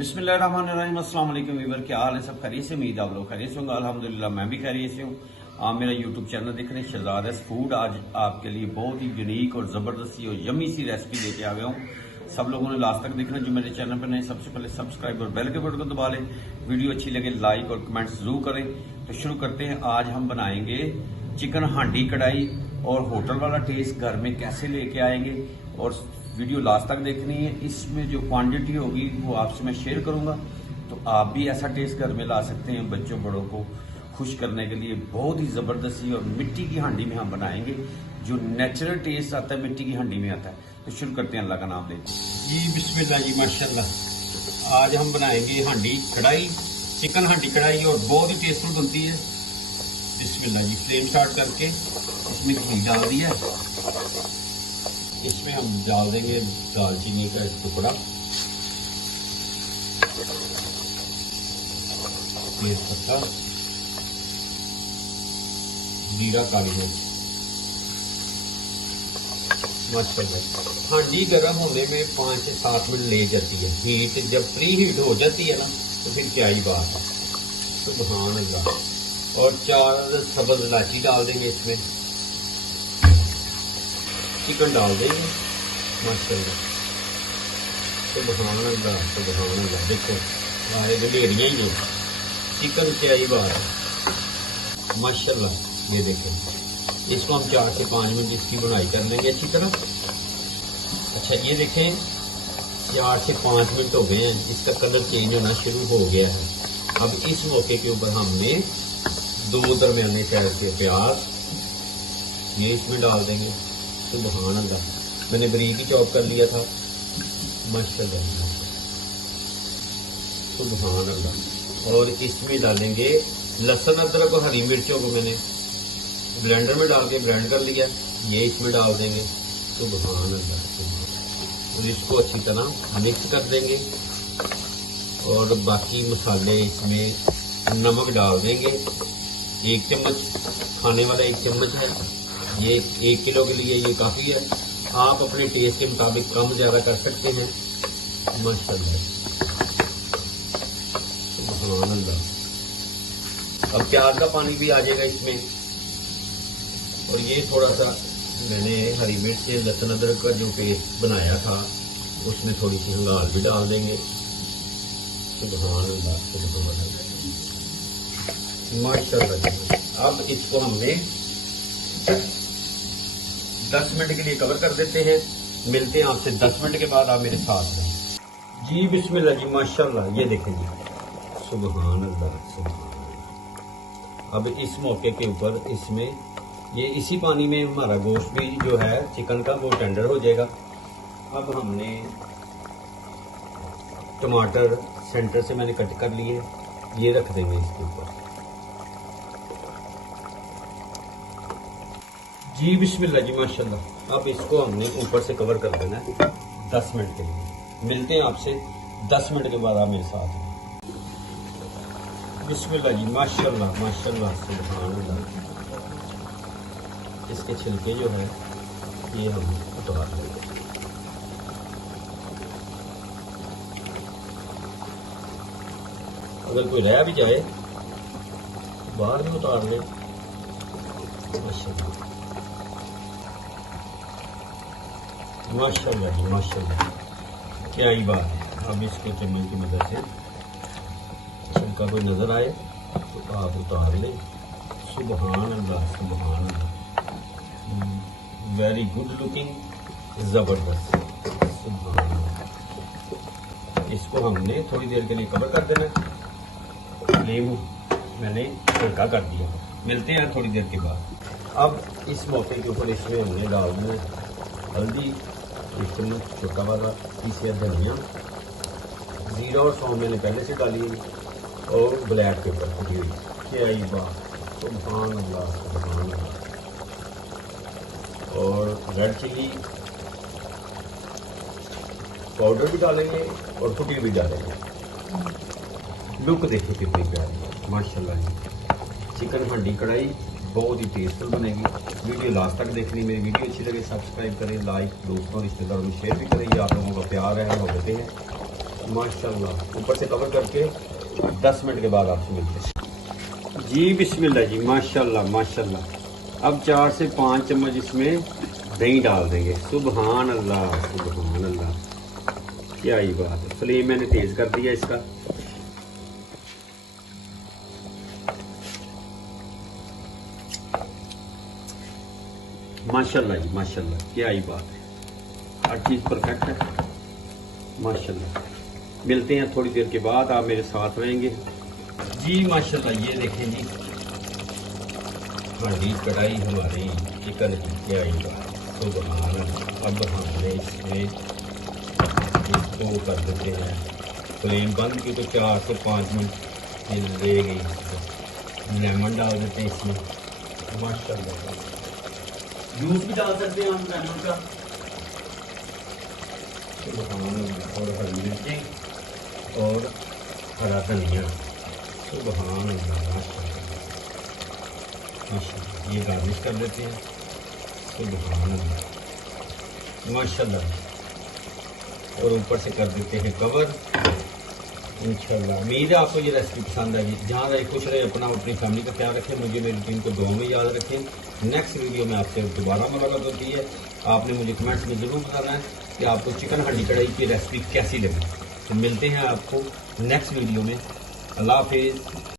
बिस्मिल्लाहिर्रहमानिर्रहीम। अस्सलाम वालेकुम वीवर, क्या हाल है? सब खैरियत से? उम्मीद आप लोग खैरियत से होंगे। अल्हम्दुलिल्लाह मैं भी खैरियत से हूँ। आप मेरा यूट्यूब चैनल देख रहे हैं शहजाद फूड। आज आपके लिए बहुत ही यूनिक और ज़बरदस्ती और यमी सी रेसिपी लेके आ गया हूँ। सब लोगों ने लास्ट तक देखना। जो मेरे चैनल पर नए सबसे पहले सब्सक्राइब और बेल के बटन को दबा लें। वीडियो अच्छी लगे लाइक और कमेंट्स जरूर करें। तो शुरू करते हैं। आज हम बनाएंगे चिकन हांडी कढ़ाई और होटल वाला टेस्ट घर में कैसे लेके आएंगे, और वीडियो लास्ट तक देखनी है। इसमें जो क्वांटिटी होगी वो आपसे मैं शेयर करूंगा, तो आप भी ऐसा टेस्ट घर में ला सकते हैं बच्चों बड़ों को खुश करने के लिए। बहुत ही ज़बरदस्ती और मिट्टी की हांडी में हम बनाएंगे, जो नेचुरल टेस्ट आता है मिट्टी की हांडी में आता है। तो शुरू करते हैं, अल्लाह का नाम लेते जी। बिस्मिल्लाह जी, माशाल्लाह। आज हम बनाएंगे हांडी कढ़ाई, चिकन हांडी कढ़ाई, और बहुत ही टेस्टफुल बनती है। बिस्मिल्लाह जी। फ्लेम स्टार्ट करके इसमें घी डाल दिया। इसमें हम डाल देंगे दालचीनी का एक टुकड़ा, तेज पत्ता, जीरा, काली मिर्च। माशाल्लाह हांडी गर्म होने में 5 से 7 मिनट ले जाती है। हीट जब प्री हीट हो जाती है ना, तो फिर क्या ही बात है। सुभान अल्लाह। और 4 सब्ज़ इलायची डाल देंगे इसमें। चिकन डाल देंगे। माशाल्लाह सुभान अल्लाह, सुभान अल्लाह। देखो सारे गलेरियाँ ही हैं। चिकन क्या ही बात है माशाल्लाह। ये देखें, इसको हम 4 से 5 मिनट इसकी बुनाई कर लेंगे अच्छी तरह। अच्छा ये देखें, 4 से 5 मिनट हो गए हैं, इसका कलर चेंज होना शुरू हो गया है। अब इस मौके के ऊपर हमने 2 दरमियाने साइज के प्याज ये इसमें डाल देंगे। सुभान अल्लाह, मैंने बारीक ही चॉप कर लिया था। माशाल्लाह सुभान अल्लाह। और इसमें डालेंगे लहसुन, अदरक और हरी मिर्चों को मैंने ब्लेंडर में डाल के ब्लेंड कर लिया। ये इसमें डाल देंगे। सुभान अल्लाह। और इसको अच्छी तरह मिक्स कर देंगे। और बाकी मसाले इसमें नमक डाल देंगे। 1 चम्मच खाने वाला 1 चम्मच है। ये 1 किलो के लिए ये काफ़ी है। आप अपने टेस्ट के मुताबिक कम ज़्यादा कर सकते हैं। माशाल्लाह सुभान अल्लाह। अब प्याज का पानी भी आ जाएगा इसमें। और ये थोड़ा सा मैंने हरी मिर्च, लहसुन, अदरक का जो पेस्ट बनाया था उसमें थोड़ी सी हंगाल भी डाल देंगे। सुभान अल्लाह, सुभान अल्लाह माशाल्लाह। अब इसको हमने 10 मिनट के लिए कवर कर देते हैं। मिलते हैं आपसे 10 मिनट के बाद। आप मेरे साथ हैं जी। बिस्मिल्लाह जी, माशाल्लाह। ये देखें जी, सुभान अल्लाह, सुभान अल्लाह। अब इस मौके के ऊपर इसमें ये इसी पानी में हमारा गोश्त भी जो है चिकन का वो टेंडर हो जाएगा। अब हमने टमाटर सेंटर से मैंने कट कर लिए, ये रख देंगे इसके ऊपर जी। बिस्मिल्लाह जी, माशाल्लाह। अब इसको हमने ऊपर से कवर कर देना है 10 मिनट के लिए। मिलते हैं आपसे 10 मिनट के बाद। आप मेरे साथ हैं। बिस्मिल्लाह जी, माशाल्लाह, माशाल्लाह, सुभान अल्लाह। इसके छिलके जो है ये हम उतार लेंगे। अगर कोई रह भी जाए बाहर भी उतार ले। माशाल्लाह, माशाल्लाह जी, माशाल्लाह। क्या ही बात है। अब इसको चम्मच की मदद से छिलका कोई नजर आए तो आप उतार लें। सुभान अल्लाह, सुभान अल्लाह। वेरी गुड लुकिंग, जबरदस्त। सुभान अल्लाह। इसको हमने थोड़ी देर के लिए कवर कर देना। फ्लेम मैंने हल्का कर दिया। मिलते हैं थोड़ी देर के बाद। अब इस मौके के ऊपर इसमें हमने डाल देना हल्दी, 1 चम्मच छोटा वाला, पीसिया धनिया, जीरा और सौंफ मैंने पहले से डाली है, और ब्लैक पेपर कुटी हुई। क्या ही बात, सुभान अल्लाह, सुभान अल्लाह। और रेड चिली पाउडर भी डालेंगे और कुटी भी डालेंगे। लुक देखिए कितनी प्यारी है माशाल्लाह जी। चिकन हांडी कढ़ाई बहुत ही टेस्टफुल बनेगी। वीडियो लास्ट तक देखनी। मेरी वीडियो अच्छी लगे सब्सक्राइब करें, लाइक दोस्तों रिश्तेदारों में शेयर भी करें। ये आप लोगों का प्यार है, मोहब्बतें हैं। माशाल्लाह। ऊपर से कवर करके 10 मिनट के बाद आपसे मिलते हैं जी। बिस्मिल्लाह जी, माशाल्लाह माशाल्लाह। अब 4 से 5 चम्मच इसमें दही डाल देंगे। सुबहान अल्लाह सुबहान अल्लाह, क्या ही बात है। फ्लेम मैंने तेज कर दिया इसका। माशाल्लाह जी माशाल्लाह, क्या ही बात है। हर चीज़ परफेक्ट है माशाल्लाह। मिलते हैं थोड़ी देर के बाद, आप मेरे साथ रहेंगे जी। माशाल्लाह ये देखें जी, हमारी कढ़ाई हमारी चिकन की, क्या ही बात है। सुभान अल्लाह। अब हमने इसमें इसको कर देते हैं फ्लेम बंद की, तो 4 से 5 मिनट ले गई। लेमन डाल देते हैं इसमें माशाल्लाह। जूस भी डाल सकते हैं हम लेमन का। और हरी मिर्ची और हरा धनिया। सुभान अल्लाह माशाल्लाह। ये गार्निश कर देते हैं। सुभान अल्लाह माशाल्लाह। और ऊपर से कर देते हैं कवर इंशाल्लाह। उम्मीद है आपको ये रेसिपी पसंद आएगी। जहाँ रहे खुश रहे, अपना अपनी फैमिली का ख्याल रखें। मुझे मेरी टीम को दुआ में याद रखें। नेक्स्ट वीडियो में आपसे दोबारा मुलाकात होती है। आपने मुझे कमेंट्स में ज़रूर बताना है कि आपको चिकन हंडी कढ़ाई की रेसिपी कैसी लगी। तो मिलते हैं आपको नेक्स्ट वीडियो में। अल्लाह हाफिज़।